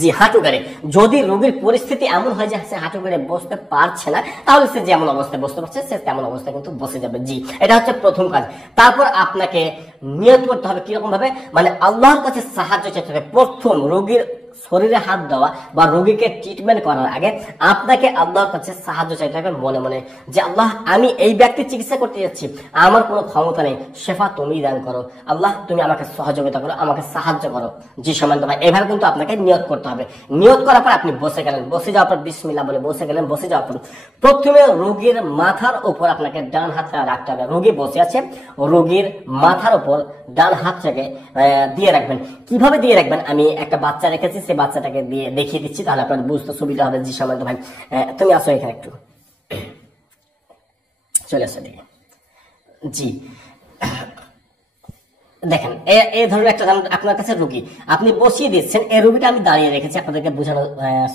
জি হাঁটু গেড়ে। যদি রোগীর পরিস্থিতি এমন হয় যে সে হাঁটু গেড়ে বসতে পারছে না, তাহলে সে যেমন অবস্থায় বসতে পারছে সে তেমন অবস্থায় কিন্তু বসে যাবে। জি এটা হচ্ছে প্রথম কাজ। তারপর আপনাকে নিয়ত করতে হবে কিরকম ভাবে, মানে আল্লাহর কাছে সাহায্য চাইতে হবে। প্রথম রোগীর শরীরে হাত দেওয়া বা রোগীকে ট্রিটমেন্ট করার আগে আপনাকে আল্লাহর কাছে সাহায্য চাইতে হবে মনে মনে, যে আল্লাহ আমি এই ব্যক্তির চিকিৎসা করতে যাচ্ছি, আমার কোনো ক্ষমতা নেই, শেফা তুমি দান করো, আল্লাহ তুমি আমাকে সহযোগিতা করো, আমাকে সাহায্য করো। জি সম্মানিত ভাই, এভাবে কিন্তু আপনাকে নিয়ত করতে হবে। নিয়ত করার পর আপনি বসে গেলেন, বসে যাওয়ার পর বিসমিল্লাহ বলে বসে গেলেন। বসে যাওয়ার পর প্রথমে রোগীর মাথার উপর আপনাকে ডান হাতটা রাখতে হবে। রোগী বসে আছে, রোগীর মাথার উপর ডান হাতটাকে দিয়ে রাখবেন। কিভাবে দিয়ে রাখবেন, আমি একটা বাচ্চা রেখেছি, সেই বাচ্চাটাকে দিয়ে দেখিয়ে দিচ্ছি, তাহলে আপনার বুঝতে সুবিধা হবে। জি সম্মানিত ভাই, তুমি আসো এখানে একটু, চলে আসো দিকে। জি দেখেন এই ধরনের একটা আপনার কাছে রোগী আপনি বসিয়ে দিচ্ছেন। এই রোগীটা আমি দাঁড়িয়ে রেখেছি আপনাদেরকে বোঝানোর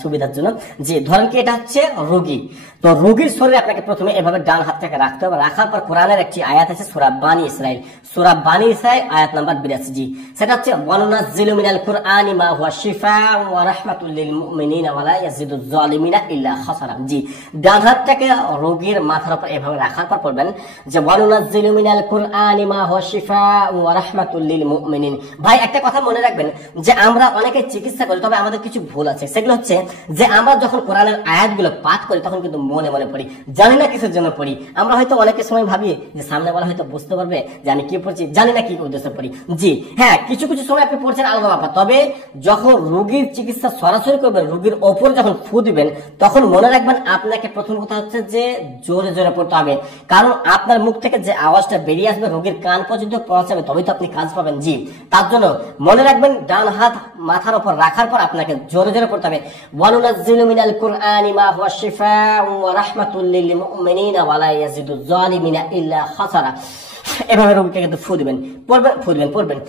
সুবিধার জন্য। যে ধরেন কি এটা হচ্ছে রোগী, তো রোগীর শরীরে আপনাকে প্রথমে এভাবে ডান হাতটাকে রাখতে হবে। রাখার পর কোরআনের একটি আয়াত আছে সূরা বানী ইসরাইল, সূরা বানী ইসরাইল আয়াত নাম্বার 82। জি সেটা হচ্ছে ওয়ানুনাজ্জিলু মিনাল কুরআনি মা হুয়া শিফাআ ওয়া রাহমাতুল লিল মুমিনিনা ওয়া লা ইয়াজিদুজ জালিমিনা ইল্লা খাসারা। জি ডান হাতটাকে রোগীর মাথার উপর এভাবে রাখার পর পড়বেন যে ওয়ানুনাজ্জিলু মিনাল কুরআনি মা হুয়া শিফাআ ওয়া রাহমাতুল লিল মুমিনিন। ভাই একটা কথা মনে রাখবেন যে আমরা অনেকে চিকিৎসা করি, তবে আমাদের কিছু ভুল আছে। সেগুলো হচ্ছে যে আমরা যখন কোরআনের আয়াতগুলো পাঠ করি তখন কিন্তু মনে মনে পড়ি, জানি না কিসের জন্য পড়ি। আমরা হয়তো অনেকের সময় ভাবি যে সামনে বলা হয়তো বুঝতে পারবে যে আমি কি পড়ছি, জানি না কি উদ্দেশ্যে পড়ি। জি হ্যাঁ, কিছু কিছু সময় আপনি পড়ছেন আলাদা ব্যাপার, তবে যখন রোগীর চিকিৎসা সরাসরি করবেন, রোগীর ওপর যখন ফু দিবেন, তখন মনে রাখবেন আপনাকে প্রথম কথা হচ্ছে যে জোরে জোরে পড়তে হবে। কারণ আপনার মুখ থেকে যে আওয়াজটা বেরিয়ে আসবে রোগীর কান পর্যন্ত পৌঁছাবে, তবেই তো আপনি কাজ পাবেন। জি তার জন্য মনে রাখবেন ডান হাত মাথার উপর রাখার পর আপনাকে জোরে জোরে পড়তে হবে ওয়ানুনাজ্জিলু মিনাল কুরআনি মা হুয়া শিফাআ ওয়া রাহমাতুল লিল মুমিনিনা ওয়া লা ইয়াজিদুজ জালিমিনা ইল্লা খাসারা। এভাবে রোগীকে কিন্তু ফু দিবেন, পড়বেন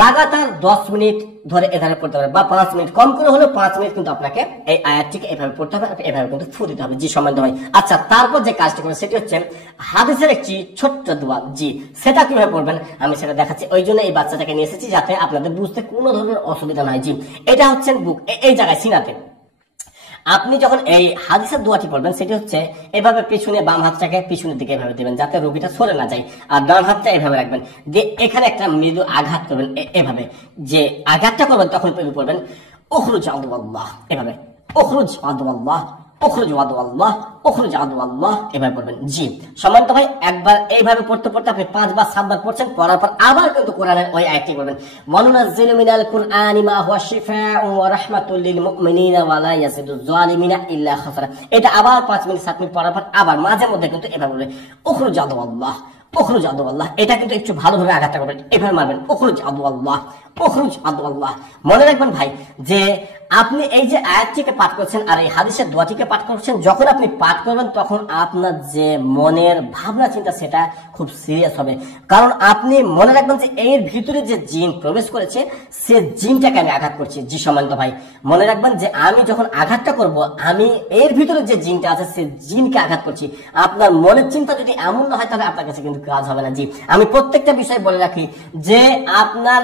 লাগাতার 10 মিনিট ধরে এভাবে পড়তে হবে, বা 5 মিনিট, কম করে হলে 5 মিনিট কিন্তু আপনাকে এই আয়াতটিকে এভাবে পড়তে হবে, এভাবে কিন্তু ফু দিতে হবে। জি সম্মানিত ভাই, আচ্ছা তারপর যে কাজটি করবেন সেটি হচ্ছে হাদিসের একটি ছোট্ট দোয়া। জি সেটা কিভাবে পড়বেন আমি সেটা দেখাচ্ছি, ওই জন্য এই বাচ্চাটাকে নিয়ে এসেছি যাতে আপনাদের বুঝতে কোনো ধরনের অসুবিধা নাই। জি এটা হচ্ছে বুক, এই জায়গায় সিনাতে আপনি যখন এই হাদিসের দোয়াটি পড়বেন সেটি হচ্ছে এভাবে পিছনে বাম হাতটাকে পিছনের দিকে এভাবে দেবেন যাতে রোগীটা সরে না যায়, আর ডান হাতটা এভাবে রাখবেন, দিয়ে এখানে একটা মৃদু আঘাত করবেন। এভাবে যে আঘাতটা করবেন তখন পড়বেন উখরুজ আদুল্লাহ, এভাবে উখরুজ আদুল্লাহ, উখরুজ আদুল্লাহ, উখরুজ আদুল্লাহ, এভাবে পড়বেন। জি সম্মানিত ভাই, একবার এইভাবে পড়তে পড়তে আপনি 5 বা 7 বার পড়ছেন, পড়ার পর আবার কিন্তু কোরআনের ওই আয়াতটি পড়বেন ওয়ানুনাজ্জিলু মিনাল কুরআনি মা হুয়া শিফাআ ওয়া রাহমাতুল লিল মুমিনিনা ওয়া লা ইয়াজিদুজ জালিমিনা ইল্লা খাসারা। এটা আবার 5 মিনিট 7 মিনিট পড়ার পর আবার মাঝে মধ্যে কিন্তু এভাবে বলবেন উখরুজ আদুল্লাহ, উখরুজ আদুল্লাহ। এটা কিন্তু একটু ভালোভাবে আঘাতটা করবেন, এভাবে মারবেন উখরুজ আদুল্লাহ, উখরুজ আদুল্লাহ। মনে রাখবেন ভাই যে আপনি এই যে আয়াতটিকে পাঠ করছেন আর এই হাদিসের দোয়াটিকে পাঠ করছেন, যখন আপনি পাঠ করবেন তখন আপনার যে মনের ভাবনা চিন্তা সেটা খুব সিরিয়াস হবে। কারণ আপনি মনে রাখবেন যে এর ভিতরে যে জিন প্রবেশ করেছে সে জিনটাকে আমি আঘাত করছি। জি সম্মানিত ভাই, মনে রাখবেন যে আমি যখন আঘাতটা করব আমি এর ভিতরে যে জিনটা আছে সে জিনকে আঘাত করছি। আপনার মনের চিন্তা যদি এমন না হয় তাহলে আপনার কাছে কিন্তু কাজ হবে না। জি আমি প্রত্যেকটা বিষয় বলে রাখি যে আপনার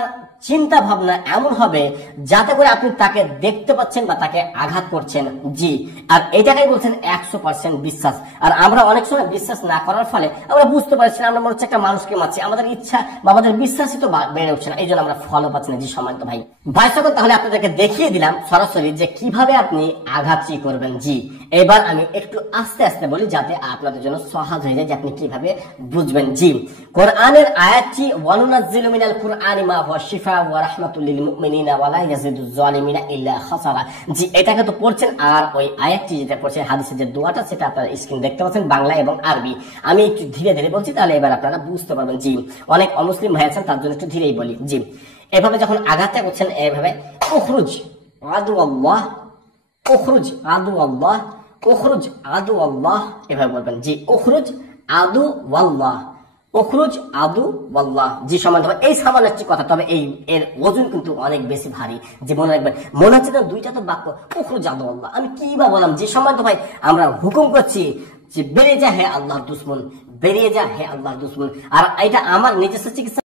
চিন্তা ভাবনা এমন হবে যাতে করে আপনি তাকে দেখতে পাচ্ছেন বা তাকে আঘাত করছেন। জি আর এটাকেই বলছেন 100% বিশ্বাস। আর আমরা অনেক সময় বিশ্বাস না করার ফলে আমরা বুঝতে পারছি না, আমরা মনে হচ্ছে একটা মানুষকে মারছি, আমাদের ইচ্ছা বা আমাদের বিশ্বাসই তো বেড়ে উঠছে না, এই জন্য আমরা ফলো পাচ্ছি না। জি সম্মানিত ভাই সকল, তাহলে আপনাদেরকে দেখিয়ে দিলাম সরাসরি যে কিভাবে আপনি আঘাতটি করবেন। জি এবার আমি একটু আস্তে আস্তে বলি যাতে আপনাদের জন্য সহজ হয়ে যায় যে আপনি কিভাবে বুঝবেন। জি কোরআনের আয়াতটি ওয়ানুনাজ্জিলু মিনাল কুরআনি মা হুয়া শিফাআ ওয়া রাহমাতুল লিল মুমিনিনা ওয়া লা ইয়াজিদুজ জালিমিনা ইল্লা খাসারা। জি এটাকে তো পড়ছেন, আর ওই আয়াতটি যেটা পড়ছেন হাদিসের যে দোয়াটা সেটা আপনারা স্ক্রিন দেখতে পাচ্ছেন বাংলা এবং আরবি। আমি একটু ধীরে ধীরে বলছি তাহলে এবার আপনারা বুঝতে পারবেন। জি অনেক অমুসলিম ভাই আছেন তার জন্য একটু ধীরেই বলি। জি এভাবে যখন আঘাতটা করছেন এভাবে উখরুজ আদুল্লাহ, উখরুজ আদুল্লাহ, উখরুজ আদুল্লাহ, এভাবে বলবেন। জি উখরুজ আদুল্লাহ, উখরুজ আদুল্লাহ। জি সম্মানিত ভাই, এই সামান্য একটি কথা, তবে এর ওজন কিন্তু অনেক বেশি ভারী। যে মনে রাখবেন, মনে হচ্ছে না দুইটা তো বাক্য, উখরুজ আদুল্লাহ আমি কি বা বললাম। যে সম্মানিত ভাই আমরা হুকুম করছি যে বেরিয়ে যা হে আল্লাহর দুশমন, বেরিয়ে যা হে আল্লাহর দুশমন। আর এটা আমার নিজস্ব চিকিৎসা